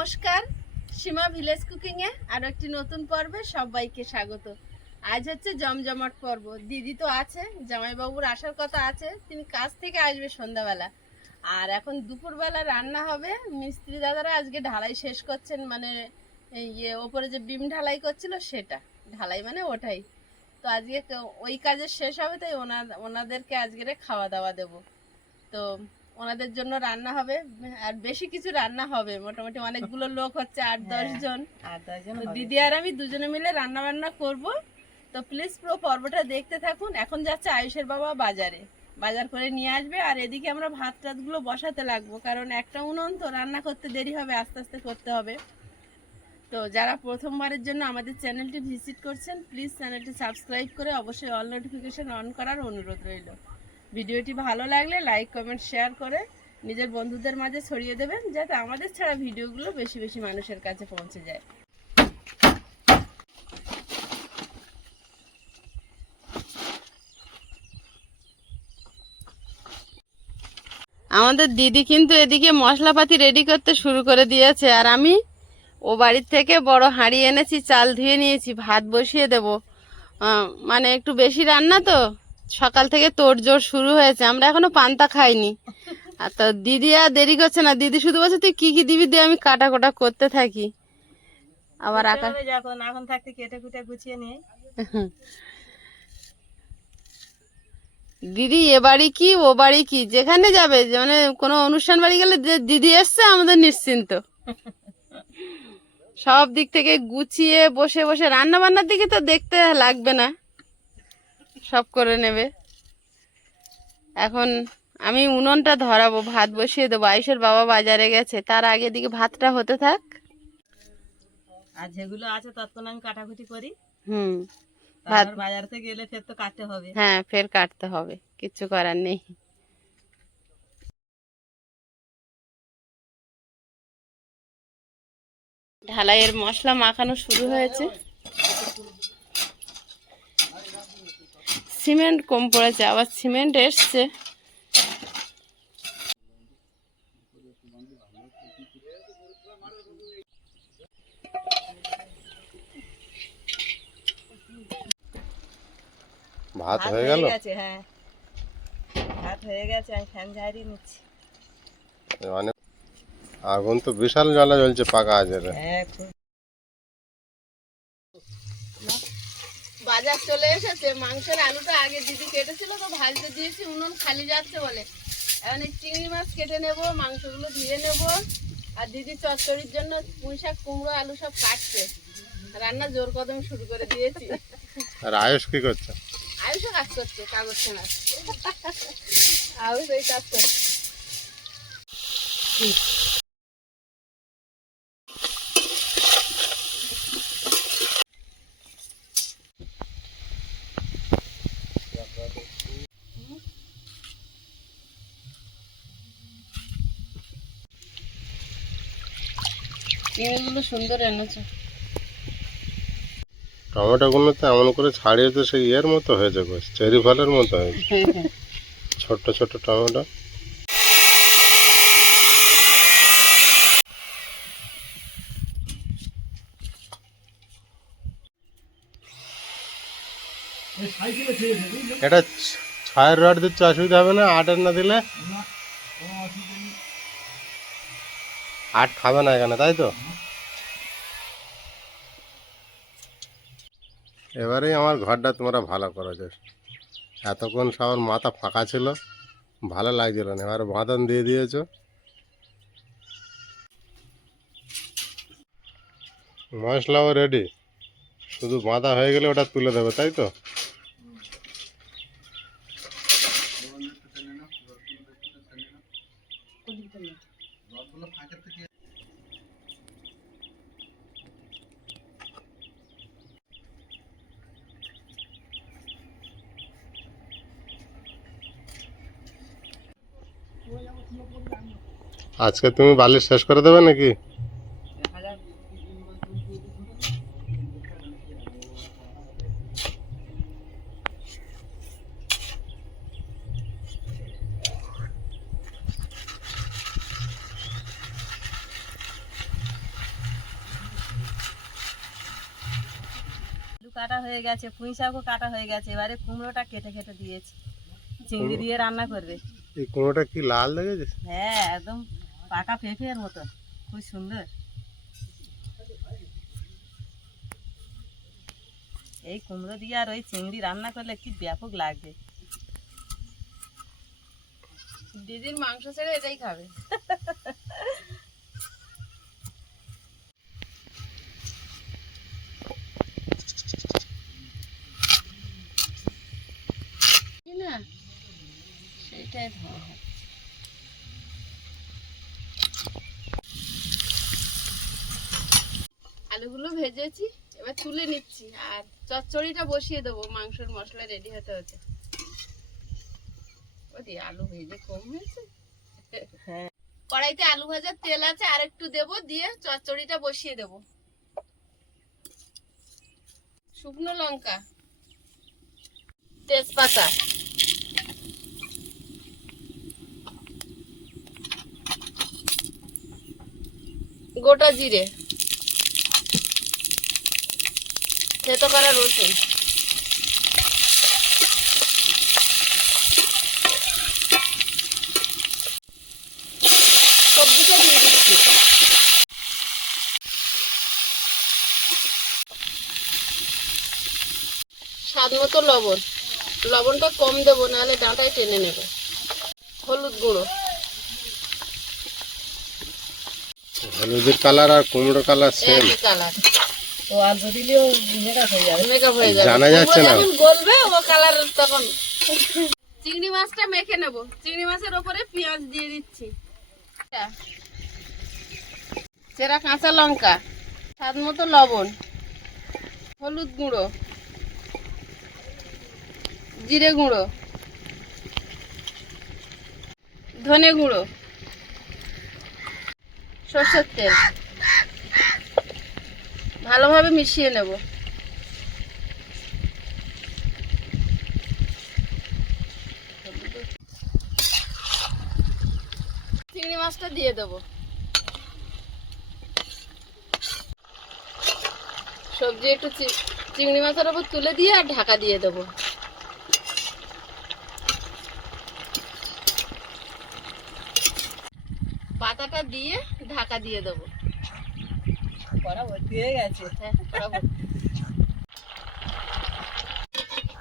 নমস্কার, সীমা ভিলেজ কুকিংয়ে আরও একটি নতুন পর্বে সবাইকে স্বাগত। আজ হচ্ছে জমজমাট পর্ব। দিদি তো আছে, জামাইবাবুর আসার কথা আছে, তিনি কাজ থেকে আসবে সন্ধ্যাবেলা। আর এখন দুপুরবেলা রান্না হবে। মিস্ত্রি দাদারা আজকে ঢালাই শেষ করছেন মানে ইয়ে ওপরে যে বিম ঢালাই করছিল সেটা। ঢালাই মানে ওটাই। তো আজকে ওই কাজের শেষ হবে, তাই ওনার ওনাদেরকে আজকে খাওয়া দাওয়া দেবো। তো ওনাদের জন্য রান্না হবে আর বেশি কিছু রান্না হবে। মোটামুটি অনেকগুলো লোক হচ্ছে আট দশ জন। দিদি আর আমি দুজনে মিলে রান্না বান্না করব। তো প্লিজ পুরো পর্বটা দেখতে থাকুন। এখন যাচ্ছে আয়ুষের বাবা বাজারে। বাজার করে নিয়ে আসবে আর এদিকে আমরা ভাত টাতগুলো বসাতে লাগবো কারণ একটা উনুন তো রান্না করতে দেরি হবে আস্তে আস্তে করতে হবে। তো যারা প্রথমবারের জন্য আমাদের চ্যানেলটি ভিজিট করছেন প্লিজ চ্যানেলটি সাবস্ক্রাইব করে অবশ্যই অল নোটিফিকেশন অন করার অনুরোধ রইল। ভিডিওটি ভালো লাগলে লাইক, কমেন্ট, শেয়ার করে নিজের বন্ধুদের মাঝে ছড়িয়ে দেবেন যাতে আমাদের ছাড়া ভিডিওগুলো বেশি বেশি মানুষের কাছে পৌঁছে যায়। আমাদের দিদি কিন্তু এদিকে মশলাপাতি রেডি করতে শুরু করে দিয়েছে আর আমি ও বাড়ির থেকে বড় হাঁড়ি এনেছি, চাল ধুয়ে নিয়েছি, ভাত বসিয়ে দেব। মানে একটু বেশি রান্না তো? সকাল থেকে তোড়জোড় শুরু হয়েছে আমরা এখনও পান্তা খাইনি। আর তো দিদি আর দেরি করছে না দিদি শুধু বলছে তুই কি কি দিবি দিয়ে আমি কাটা কোটা করতে থাকি। আবার আকাশ যখন এখন থাকতে কেটে কুটে গুছিয়ে নিয়ে দিদি এ বাড়ি কি ও বাড়ি কি? যেখানে যাবে যে মানে কোনো অনুষ্ঠান বাড়ি গেলে যে দিদি এসছে আমাদের নিশ্চিন্ত। সব দিক থেকে গুছিয়ে বসে বসে রান্না বান্নার দিকে তো দেখতে লাগবে না। সব করে নেবে। এখন আমি উনুনটা ধরাবো ভাত বসিয়ে দেবো। আয়ুষের বাবা বাজারে গেছে তার আগে দিকে ভাতটা হতে থাক। আর যেগুলো আছে তৎক্ষণ আমি কাটাকুটি করি। হুম। তারপর বাজার থেকে এলে ফের তো কাটতে হবে। হ্যাঁ ফের কাটতে হবে কিচ্ছু করার নেই। ঢালাইয়ের মশলা মাখানো শুরু হয়েছে। সিমেন্ট কম পড়েছে আবার সিমেন্ট এসছে। ভাত হয়ে গেল? গেছে হ্যাঁ। ভাত হয়ে গেছে আমি ফ্যান নিচ্ছি। অনেক আগুন তো বিশাল জ্বালা জ্বলছে পাকা আছে হ্যাঁ বাজার চলে এসেছে মাংসের আলুটা আগে দিদি কেটেছিল তো ভাজতে দিয়েছি উনুন খালি যাচ্ছে বলে। এখন এই চিংড়ি মাছ কেটে নেব মাংসগুলো ধুয়ে নেব আর দিদি চচ্চড়ির জন্য পুঁই শাক কুমড়ো আলু সব কাটছে। রান্না জোর কদম শুরু করে দিয়েছি। আর আয়ুষ কি করছে? আয়ুষও কাজ করছে কাগজ ছেঁড়া আয়ুষ এই কাজ করছে। চিংড়িগুলো সুন্দর এনেছে। টমেটো গুলো তো এমন করে ছাড়িয়েছে সেই ইয়ের মতো হয়েছে গো চেরি ফলের মতো হয়েছে। ছোট্ট ছোট্ট টমেটো। এটা ছয়ের রড দিচ্ছে অসুবিধা হবে না আটের না দিলে আট খাবে না এখানে তাই তো? এবারেই আমার ঘরটা তোমরা ভালো করেছ। এতক্ষণ সবার মাথা ফাঁকা ছিল, ভালো লাগছিল না। এবার বাঁধন দিয়ে দিয়েছ। মশলাও রেডি শুধু বাঁধা হয়ে গেলে ওটা তুলে দেবে, তাই তো? আজকে তুমি বালিশ শেষ করে দেবে নাকি কাটা হয়ে গেছে পুঁই শাকও কাটা হয়ে গেছে এবারে কুমড়োটা কেটে কেটে দিয়েছি চিংড়ি দিয়ে রান্না করবে এই কুমড়োটা কি লাল লেগেছে হ্যাঁ একদম পাকা পেঁপের মতো। খুব সুন্দর। এই কুমড়ো দিয়ে আর ওই চিংড়ি রান্না করলে কি ব্যাপক লাগবে। দিদির মাংস ছেড়ে এটাই খাবে। না সেটাই ভালো আলুগুলো ভেজেছি এবার তুলে নিচ্ছি আর চচ্চড়িটা বসিয়ে দেবো মাংসের মশলা রেডি হতে হতে। ওদি আলু ভেজে কম হয়েছে। হ্যাঁ। কড়াইতে আলু ভাজার তেল আছে আর একটু দেবো দিয়ে চচ্চড়িটা বসিয়ে দেবো। শুকনো লঙ্কা তেজপাতা গোটা জিরে। থেতো করা রসুন। সবজিটা দিয়ে দিচ্ছি। স্বাদ মতো লবণ। লবণটা কম দেবো নাহলে ডাঁটায় টেনে নেবে। হলুদ গুঁড়ো। হলুদের কালার আর কুমড়ো কালার সেম কালার। ও অল্প দিলেও মেকআপ হয়ে যাবে। মেকআপ হয়ে যাবে। জানা যাচ্ছে না। গলবে ও কালার তখন। চিংড়ি মাছটা মেখে নেব। চিংড়ি মাছের ওপরে পেঁয়াজ দিয়ে দিচ্ছি। চেরা কাঁচা লঙ্কা স্বাদ মতো লবণ হলুদ গুঁড়ো জিরে গুঁড়ো ধনে গুঁড়ো সর্ষের তেল। ভালোভাবে মিশিয়ে নেব। চিংড়ি মাছটা দিয়ে দেবো। সবজি একটু চিংড়ি মাছের ওপর তুলে দিয়ে আর ঢাকা দিয়ে দেবো। পাতাটা দিয়ে ঢাকা দিয়ে দেবো করা ভর্তি হয়ে গেছে হ্যাঁ, বরাবর।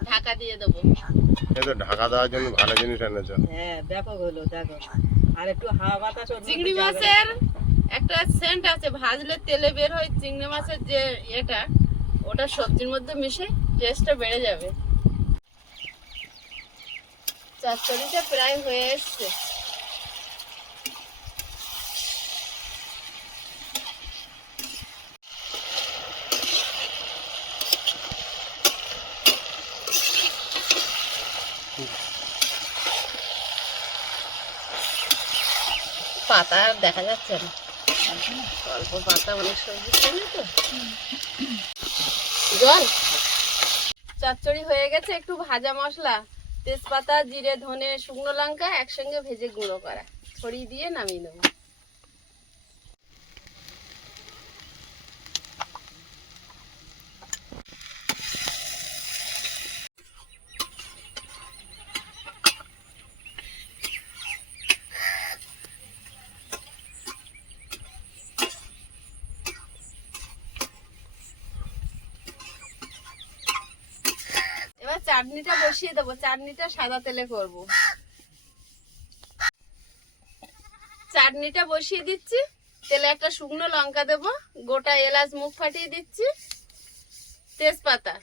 ঢাকা দিয়ে দেবো। এই তো ঢাকা দেওয়ার জন্য ভালো জিনিস এনেছো। হ্যাঁ ব্যাপক হলো দেখো। আর একটু হাওয়া বাতাস চিংড়ি মাছের একটা সেন্ট আছে ভাজলে তেলে বের হয় চিংড়ি মাছের যে এটা ওটা সবজির মধ্যে মিশে টেস্টটা বেড়ে যাবে। চচ্চড়িটা প্রায় হয়ে এসছে। পাতা আর দেখা যাচ্ছে না। অল্প পাতা অনেক সবজি খাই তো? জল। চচ্চড়ি হয়ে গেছে একটু ভাজা মশলা, তেজপাতা, জিরে, ধনে, শুকনো লঙ্কা একসঙ্গে ভেজে গুঁড়ো করা। ছড়িয়ে দিয়ে নামিয়ে নেব এবার চাটনিটা বসিয়ে দেবো, চাটনিটা সাদা তেলে করব। চাটনিটা বসিয়ে দিচ্ছি, তেলে একটা শুকনো লঙ্কা দেব, গোটা এলাচ মুখ ফাটিয়ে দিচ্ছি, তেজপাতা।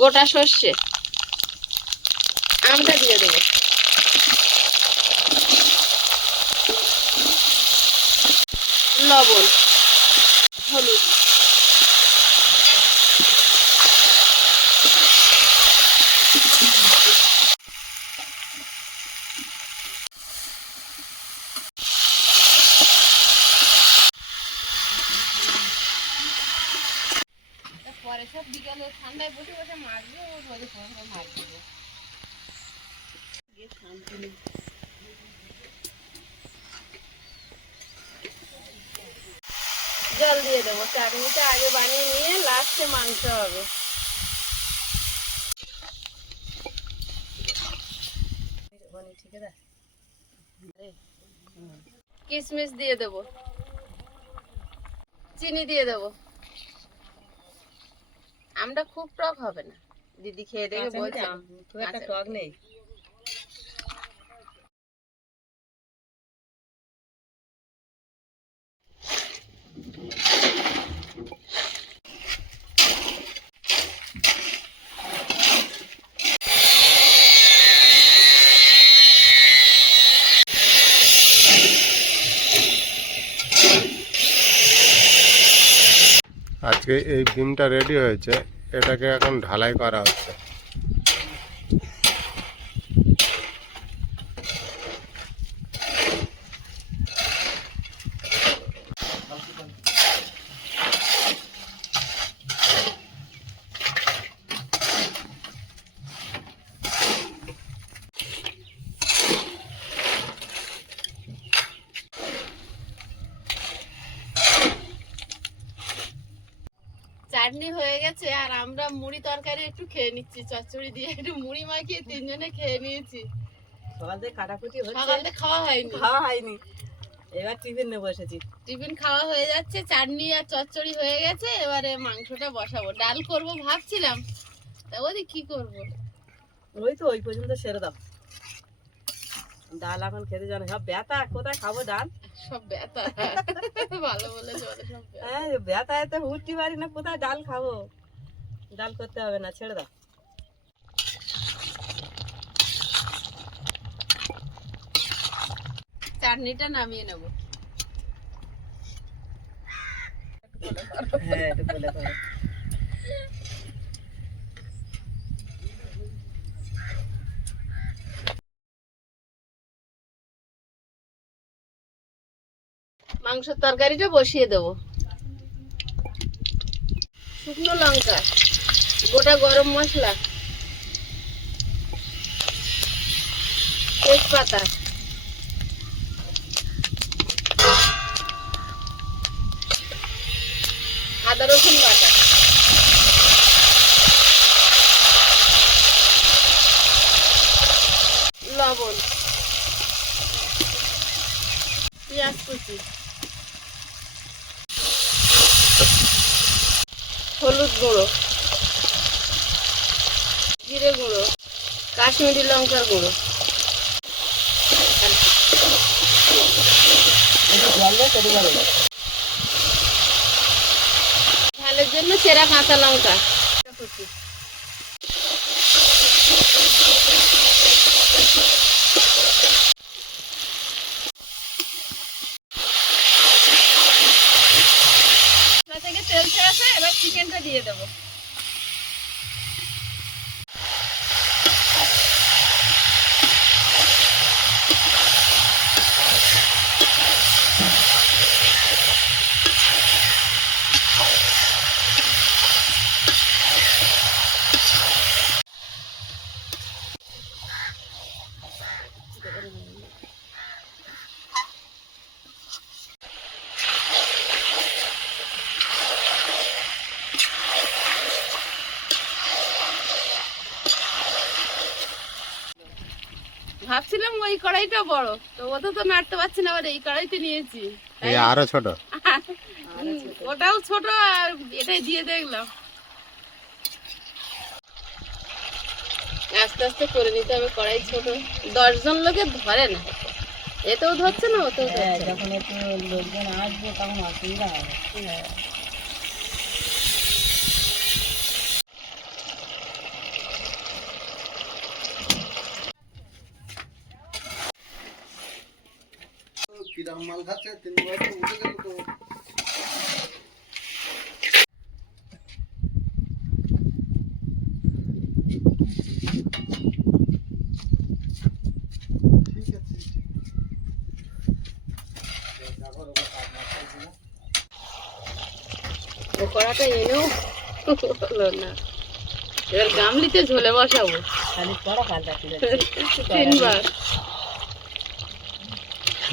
গোটা সর্ষে। আমটা দিয়ে দেবো। লবণ। জল দিয়ে দেবো, চাটনিটা আগে বানিয়ে নিয়ে লাস্টে মাংস হবে। কিশমিশ দিয়ে দেবো। চিনি দিয়ে দেবো। আমটা খুব টক হবে না। দিদি খেয়ে দেখে বলছে খুব একটা আচ্ছা। টক নেই। এই ডিমটা রেডি হয়েছে এটাকে এখন ঢালাই করা হচ্ছে চাটনি হয়ে গেছে আর আমরা মুড়ি তরকারি একটু খেয়ে নিচ্ছি চচ্চড়ি দিয়ে একটু মুড়ি মাখিয়ে তিনজনে খেয়ে নিয়েছি। সকাল থেকে কাটাকুটি খাওয়া হয়নি। খাওয়া হয়নি। এবার টিফিন নিয়ে বসেছি টিফিন খাওয়া হয়ে যাচ্ছে চাটনি আর চচ্চড়ি হয়ে গেছে এবারে মাংসটা বসাবো। ডাল করব ভাবছিলাম তা বলি কি করব? ওই তো ওই পর্যন্ত সেরে দাও। ডাল এখন খেতে জানে। সব ব্যথা কোথায় খাব ডাল? সব ব্যথা। ভালো বলে সব ব্যথা। হ্যাঁ ব্যথা এতে উঠতে পারি না কোথায় ডাল খাব? ডাল করতে হবে না ছেড়ে দাও। চাটনিটা নামিয়ে নেব। হ্যাঁ একটু বলে করো মাংসের তরকারিটা বসিয়ে দেবো। শুকনো লঙ্কা। গোটা গরম মশলা। তেজপাতা। আদা রসুন বাটা। লবণ। পেঁয়াজ কুচি। হলুদ গুঁড়ো। জিরে গুঁড়ো কাশ্মীরি লঙ্কার গুঁড়ো। ঝালের জন্য চেরা কাঁচা লঙ্কা কুচি মশলা থেকে তেল ছেড়েছে এবার চিকেনটা দিয়ে দেবো ওই কড়াইটা বড়। তো ওটা তো নাড়তে পারছি না আবার এই কড়াইতে নিয়েছি। এই আরও ছোট। ওটাও ছোট আর এটাই দিয়ে দেখলাম। আস্তে আস্তে করে নিতে হবে কড়াই ছোট। দশজন লোকে ধরে না। এতেও ধরছে না ওতেও হ্যাঁ। যখন একটু লোকজন আসবে তখন অসুবিধা হবে। হ্যাঁ। ও কড়াটা এনেও হলো না। এবার গামলিতে ঝোলে বসাবো। খালি পড়া পাল্টাতে তিনবার।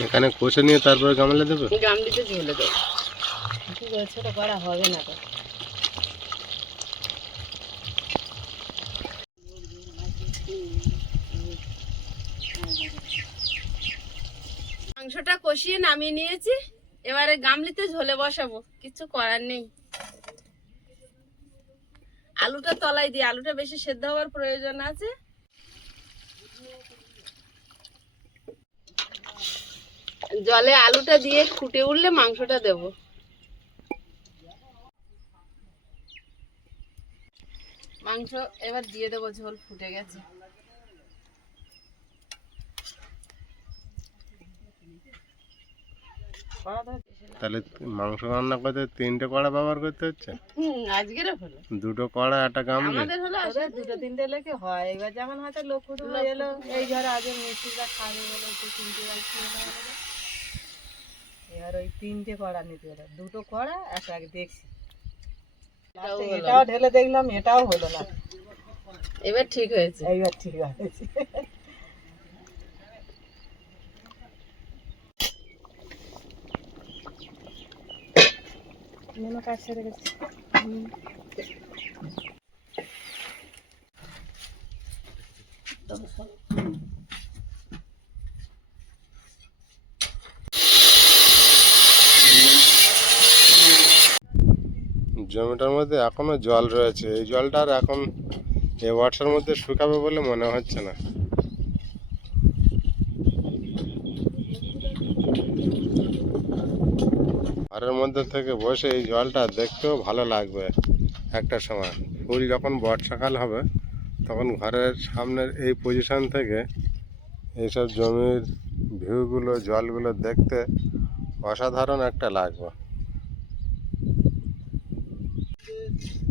এখানে কষে নিয়ে তারপরে গামলে দেবে? গামলিতে ঝোলে দেবো। ছোট করা হবে না তো। মাংসটা কষিয়ে নামিয়ে নিয়েছি, এবারে গামলিতে ঝোলে বসাবো, কিছু করার নেই। আলুটা তলায় দিয়ে আলুটা বেশি সেদ্ধ হওয়ার প্রয়োজন আছে। জলে আলুটা দিয়ে ফুটে উঠলে মাংসটা দেব। মাংস এবার দিয়ে দেবো ঝোল ফুটে গেছে। তাহলে মাংস রান্না করতে তিনটে কড়া ব্যবহার করতে হচ্ছে? হলো। দুটো কড়া একটা গামলি? আমাদের হলো দুটো তিনটে লেখে হয়। এবার যেমন হয়তো লোক এলো এই ঘরে আগে মিস্ত্রিরা খাবে বলে তিনটে এবার ওই তিনটে কড়া নিতে হলো। দুটো কড়া এক এক দেখছি। এটাও ঢেলে দেখলাম এটাও হলো না। এবার ঠিক হয়েছে। এইবার ঠিক মনে কাজ সেরে গেছে। জমিটার মধ্যে এখনও জল রয়েছে। এই জলটা আর এখন এই ওয়াটার মধ্যে শুকাবে বলে মনে হচ্ছে না। ঘরের মধ্যে থেকে বসে এই জলটা দেখতেও ভালো লাগবে একটা সময়। ফুল যখন বর্ষাকাল হবে, তখন ঘরের সামনের এই পজিশন থেকে এইসব জমির ভিউগুলো জলগুলো দেখতে অসাধারণ একটা লাগবে।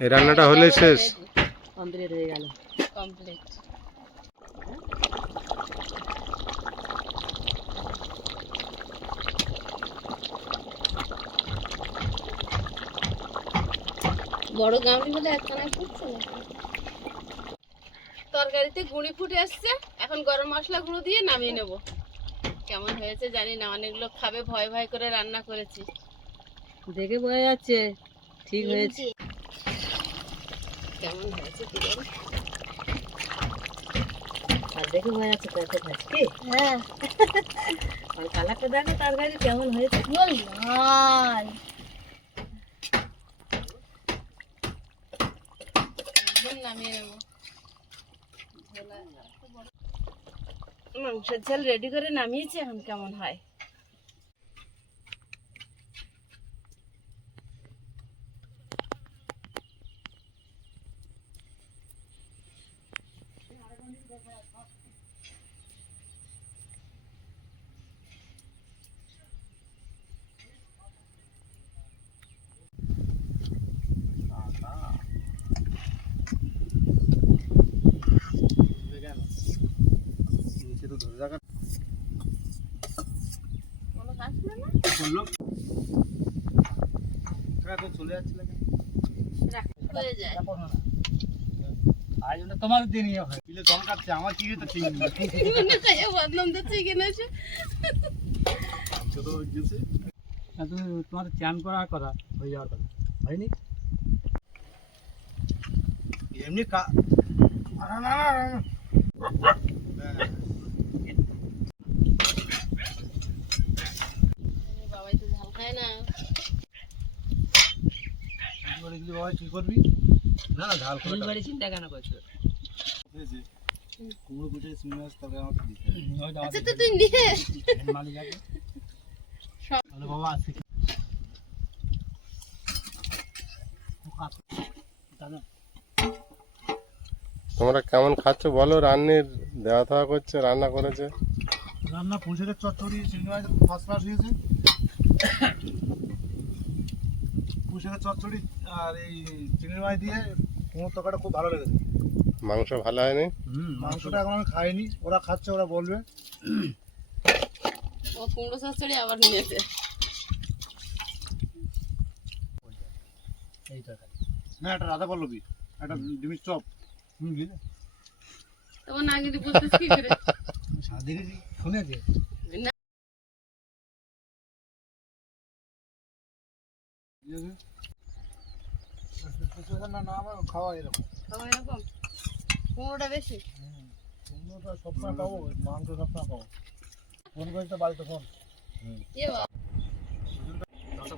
এই রান্নাটা হলেই শেষ। কমপ্লিট হয়ে গেল। কমপ্লিট বড় গামলি হলে একখানা ফুটছে তরকারিতে গুঁড়ি ফুটে আসছে। এখন গরম মশলা গুঁড়ো দিয়ে নামিয়ে নেব। কেমন হয়েছে জানি না অনেক লোক খাবে ভয় ভয় করে রান্না করেছি। দেখে বোঝা যাচ্ছে ঠিক হয়েছে। কেমন হয়েছে কি আর দেখে বোঝা যাচ্ছে কত খাচ্ছে কি? হ্যাঁ। আর কালারটা দেখো তরকারি কেমন হয়েছে। লাল। একদম মাংসের ঝাল রেডি করে নামিয়েছি এখন কেমন হয়? তোমার দিনই হয় বিলে জল আমার ঠিক নেই বদনাম তো চিকেন আছে ছোট চান করার কথা হয়ে যাওয়ার কথা হয়নি এমনি কা। বাবাই তো ঝাল খায় না করে দিলি বাবা কি করবি? না না ঝাল করে বাড়ি চিন্তা কেন করছ? কুমড়ো চিংড়ি মাছ তবে আমাকে দিতে আচ্ছা তো তুই নিয়ে সব- বাবা তোমরা কেমন খাচ্ছ বলো? রান্নির দেওয়া থাওয়া করছে রান্না করেছে। রান্না পুঁছেদের চচ্চড়ি চিংড়ি মাছ ফার্স্ট ক্লাস হয়েছে। পুষের চচ্চড়ি আর এই চিংড়ি মাছ দিয়ে কুমোর তরকাটা খুব ভালো লেগেছে। মাংস ভালো হয়নি? হুম মাংসটা এখন আমি খাইনি ওরা খাচ্ছে ওরা বলবে। ও কুমড়ো চচ্চড়ি আবার নিয়েছে। এই তরকারি। না একটা রাধা পল্লবী একটা ডিমির চপ। হুম বুঝলে? তখন আগে বলতেছ কি করে? শুনেছি? না। না আমার খাওয়া এরকম খাওয়া এরকম কুমড়োটা বেশি? কুমড়োটা সবসময় খাব মাংস সবসময় পাবো ফোন করেছে বাড়িতে ফোন কষ্ট